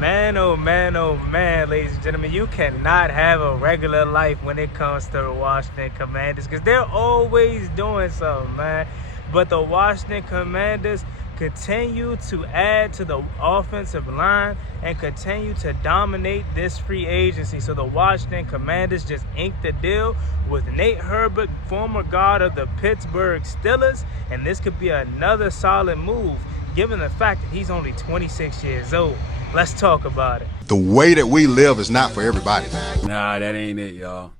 Man, oh man, ladies and gentlemen, you cannot have a regular life when it comes to the Washington Commanders because they're always doing something, man. But the Washington Commanders continue to add to the offensive line and continue to dominate this free agency. So the Washington Commanders just inked the deal with Nate Herbig, former guard of the Pittsburgh Steelers, and this could be another solid move given the fact that he's only 26 years old. Let's talk about it. The way that we live is not for everybody. Nah, that ain't it, y'all.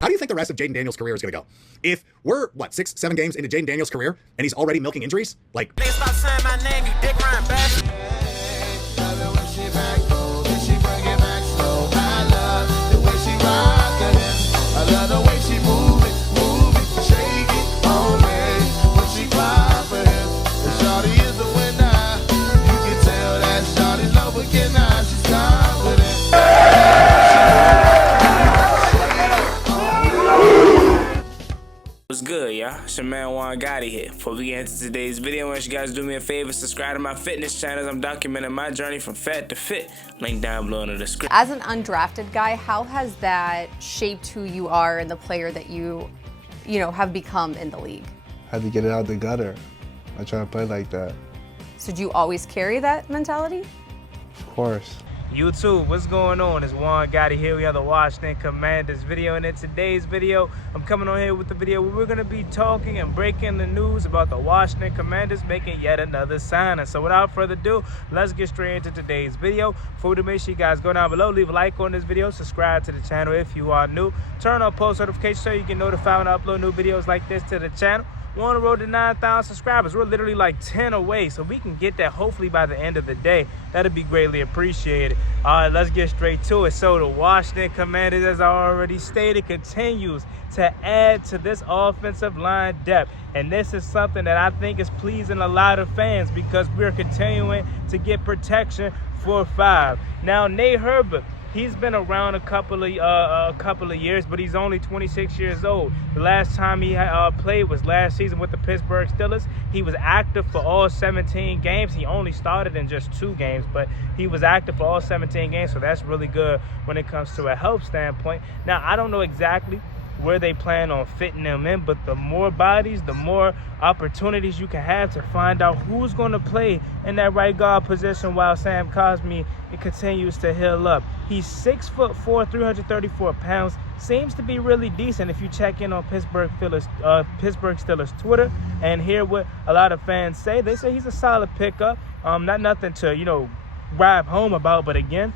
How do you think the rest of Jaden Daniels' career is going to go? If we're, 6, 7 games into Jaden Daniels' career and he's already milking injuries? Like, Nigga, stop saying my name, you dick riding bastard. I love the way she move it, shake it on me. When she cry for him, the shawty is the winner. You can tell that shawty's no beginner, she's confident. What's good, y'all? It's your man Juangotti here. Before we get into today's video, I want you guys to do me a favor, subscribe to my fitness channel as I'm documenting my journey from fat to fit. Link down below in the description. As an undrafted guy, how has that shaped who you are and the player that you have become in the league? Had to get it out the gutter. I try to play like that. So do you always carry that mentality? Of course. YouTube, what's going on? It's Juangotti here. We have the Washington Commanders video, and in today's video, I'm coming on here with the video where we're going to be talking and breaking the news about the Washington Commanders making yet another signing. So without further ado, let's get straight into today's video. Before we do, make sure you guys go down below, leave a like on this video, subscribe to the channel if you are new, turn on post notifications so you get notified when I upload new videos like this to the channel. We're on the road to 9,000 subscribers. We're literally like 10 away, so we can get that hopefully by the end of the day. That'd be greatly appreciated. All right, let's get straight to it. So the Washington Commanders, as I already stated, continues to add to this offensive line depth. And this is something that I think is pleasing a lot of fans because we're continuing to get protection for 5. Now, Nate Herbig, he's been around a couple of years, but he's only 26 years old. The last time he played was last season with the Pittsburgh Steelers. He was active for all 17 games. He only started in just 2 games, but he was active for all 17 games, so that's really good when it comes to a health standpoint. Now, I don't know exactly where they plan on fitting them in, but the more bodies, the more opportunities you can have to find out who's going to play in that right guard position while Sam Cosmi continues to heal up. He's 6'4", 334 pounds. Seems to be really decent if you check in on Pittsburgh Steelers Twitter and hear what a lot of fans say. They say he's a solid pickup. Not nothing to grab home about, but again,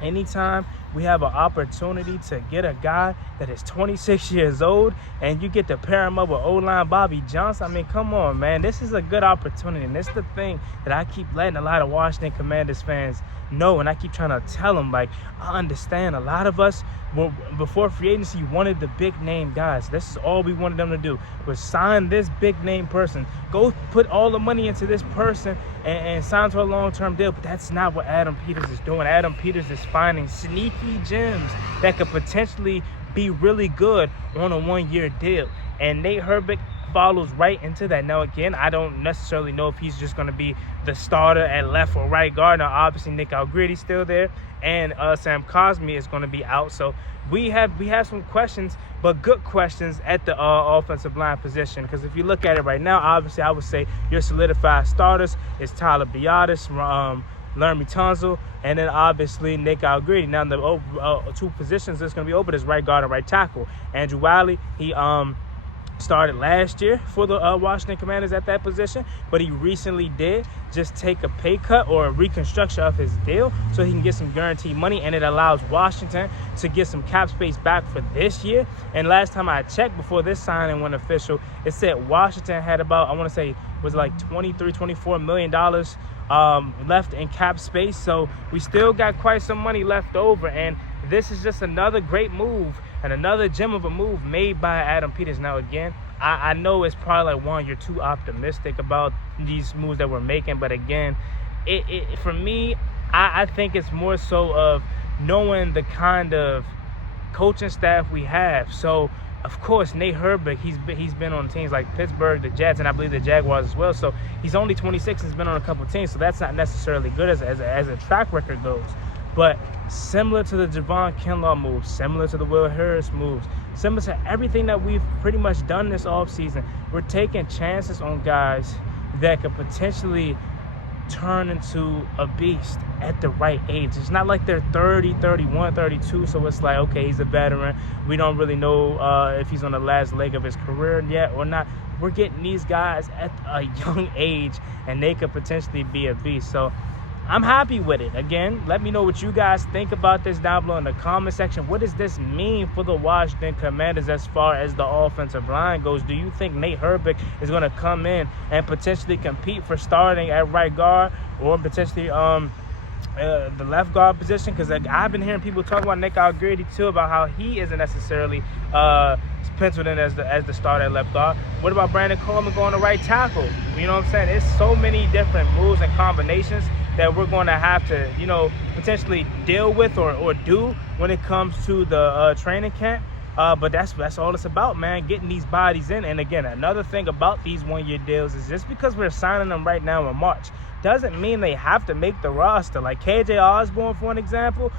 anytime we have an opportunity to get a guy that is 26 years old and you get to pair him up with O-line Bobby Johnson, I mean, come on, man. This is a good opportunity, and this is the thing that I keep letting a lot of Washington Commanders fans know, and I keep trying to tell them, like, I understand a lot of us, before free agency, wanted the big-name guys. This is all we wanted them to do, was sign this big-name person. Go put all the money into this person and sign to a long-term deal, but that's not what Adam Peters is doing. Adam Peters is finding sneaky gems that could potentially be really good on a 1-year deal, and Nate Herbig follows right into that. Now, again, I don't necessarily know if he's just going to be the starter at left or right guard. Now, obviously, Nick Algritti's still there, and Sam Cosmi is going to be out. So we have some questions, but good questions at the offensive line position. Because if you look at it right now, obviously, I would say your solidified starters is Tyler Biadasz, Laramie Tunsil, and then obviously Nick Algritti. Now, the 2 positions that's going to be open is right guard and right tackle. Andrew Wiley, he started last year for the Washington Commanders at that position, but he recently did just take a pay cut or a reconstruction of his deal so he can get some guaranteed money, and it allows Washington to get some cap space back for this year. And last time I checked before this signing went official, it said Washington had about, I want to say, was like $24 million left in cap space. So we still got quite some money left over, and this is just another great move and another gem of a move made by Adam Peters. Now, again, I know it's probably like, Juan, you're too optimistic about these moves that we're making, but again, for me, I think it's more so of knowing the kind of coaching staff we have. So of course, Nate Herbig, he's been on teams like Pittsburgh, the Jets, and I believe the Jaguars as well. So he's only 26 and has been on a couple teams. So that's not necessarily good as a track record goes. But similar to the Javon Kinlaw moves, similar to the Will Harris moves, similar to everything that we've pretty much done this offseason, we're taking chances on guys that could potentially turn into a beast at the right age. It's not like they're 30, 31, 32, so it's like, okay, he's a veteran. We don't really know if he's on the last leg of his career yet or not. We're getting these guys at a young age, and they could potentially be a beast. So I'm happy with it. Again, let me know what you guys think about this down below in the comment section. What does this mean for the Washington Commanders as far as the offensive line goes? Do you think Nate Herbig is going to come in and potentially compete for starting at right guard, or potentially the left guard position? Because I've been hearing people talk about Nick Algrady too, about how he isn't necessarily penciled in as the starter at left guard. What about Brandon Coleman going to right tackle? You know what I'm saying? It's so many different moves and combinations that we're going to have to, you know, potentially deal with or do when it comes to the training camp. But that's all it's about, man, getting these bodies in. And again, another thing about these one-year deals is just because we're signing them right now in March doesn't mean they have to make the roster. Like KJ Osborne, for an example,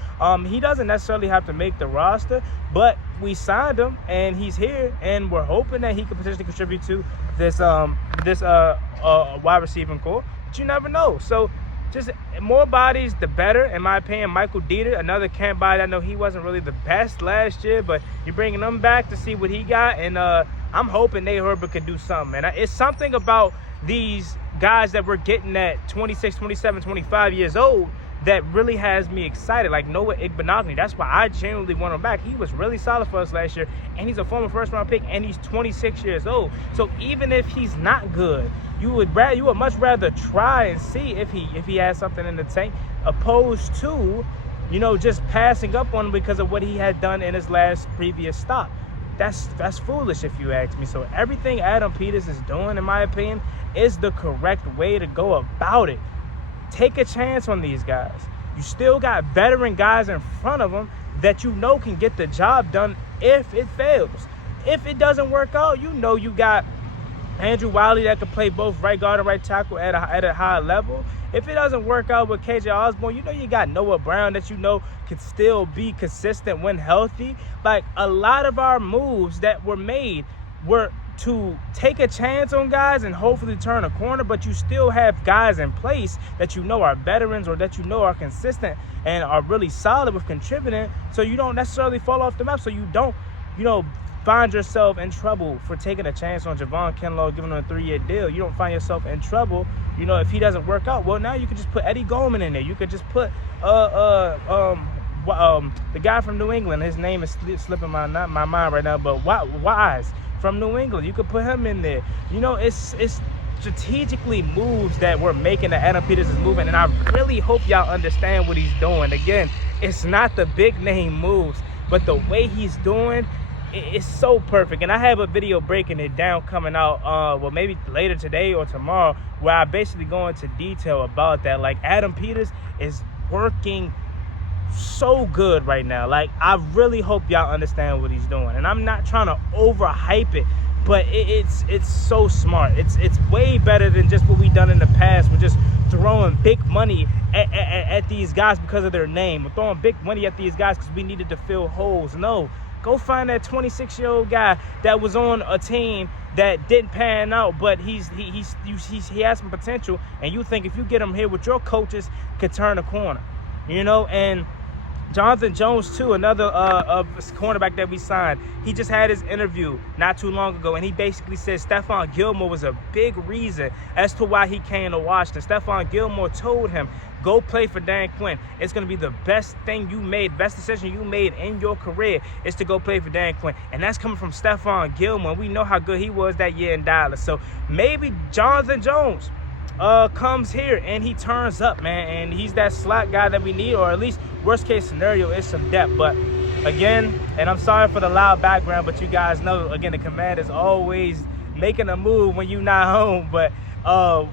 he doesn't necessarily have to make the roster, but we signed him and he's here, and we're hoping that he could potentially contribute to this wide receiving core. But you never know. So just more bodies, the better, in my opinion. Michael Dieter, another camp body. I know he wasn't really the best last year, but you're bringing him back to see what he got, and I'm hoping Nate Herbig could do something. And it's something about these guys that we're getting at 26, 27, 25 years old that really has me excited. Like Noah Igbenogany, that's why I genuinely want him back. He was really solid for us last year, and he's a former first-round pick, and he's 26 years old. So even if he's not good, you would much rather try and see if he has something in the tank, opposed to, you know, just passing up on him because of what he had done in his last previous stop. That's foolish, if you ask me. So everything Adam Peters is doing, in my opinion, is the correct way to go about it. Take a chance on these guys. You still got veteran guys in front of them that you know can get the job done if it fails. If it doesn't work out, you know you got Andrew Wiley that can play both right guard and right tackle at a high level. If it doesn't work out with KJ Osborne, you know you got Noah Brown that you know can still be consistent when healthy. Like, a lot of our moves that were made were to take a chance on guys and hopefully turn a corner, but you still have guys in place that you know are veterans or that you know are consistent and are really solid with contributing, so you don't necessarily fall off the map, so you don't, you know, find yourself in trouble for taking a chance on Javon Kinlaw, giving him a 3-year deal. You don't find yourself in trouble, you know, if he doesn't work out. Well, now you could just put Eddie Goldman in there. You could just put the guy from New England. His name is slipping my mind right now, but Wise from New England. You could put him in there. You know, it's strategically moves that we're making, that Adam Peters is moving, and I really hope y'all understand what he's doing. Again, it's not the big name moves, but the way he's doing, it's so perfect. And I have a video breaking it down coming out, well, maybe later today or tomorrow, where I basically go into detail about that. Like, Adam Peters is working so good right now. Like, I really hope y'all understand what he's doing. And I'm not trying to overhype it, but it's so smart. It's way better than just what we've done in the past. We're just throwing big money at these guys because of their name. We're throwing big money at these guys because we needed to fill holes. No. Go find that 26-year-old guy that was on a team that didn't pan out, but he has some potential, and you think if you get him here with your coaches, could turn a corner, you know. And Jonathan Jones too, another cornerback that we signed. He just had his interview not too long ago, and he basically said Stephon Gilmore was a big reason as to why he came to Washington. Stephon Gilmore told him, go play for Dan Quinn. It's going to be the best thing you made, best decision you made in your career is to go play for Dan Quinn. And that's coming from Stephon Gilmore. We know how good he was that year in Dallas. So maybe Jonathan Jones comes here and he turns up, man, and he's that slot guy that we need, or at least worst case scenario is some depth. But again, and I'm sorry for the loud background, but you guys know, again, the Commanders always making a move when you're not home. But the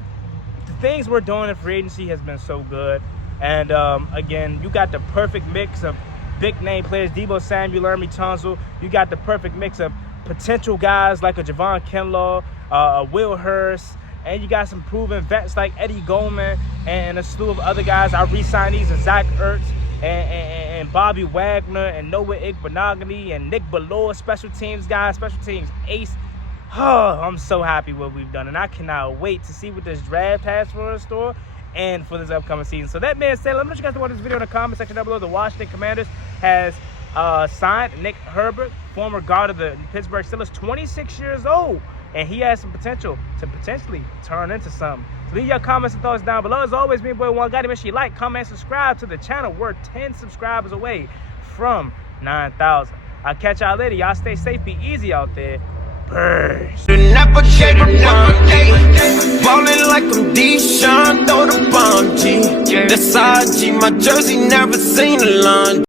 things we're doing in free agency has been so good. And again, you got the perfect mix of big name players, Deebo Samuel, Ernie Tunsil. You got the perfect mix of potential guys like a Javon Kinlaw, Will Hurst, and you got some proven vets like Eddie Goldman and a slew of other guys. Our re-signees are Zach Ertz and Bobby Wagner and Noah Igbenogany and Nick Ballore, special teams guys, special teams ace. Oh, I'm so happy what we've done, and I cannot wait to see what this draft has for in store and for this upcoming season. So that being said, let me know what you guys want this video in the comment section down below. The Washington Commanders has signed Nick Herbig, former guard of the Pittsburgh Steelers, 26 years old, and he has some potential to potentially turn into something. So leave your comments and thoughts down below. As always, me and boy Juan Gotti. Make sure you like, comment, subscribe to the channel. We're 10 subscribers away from 9,000. I'll catch y'all later. Y'all stay safe, be easy out there. Peace. Never gave a damn. Ballin' like I'm Deshaun, throw the bomb, G. That's IG, my jersey never seen a line.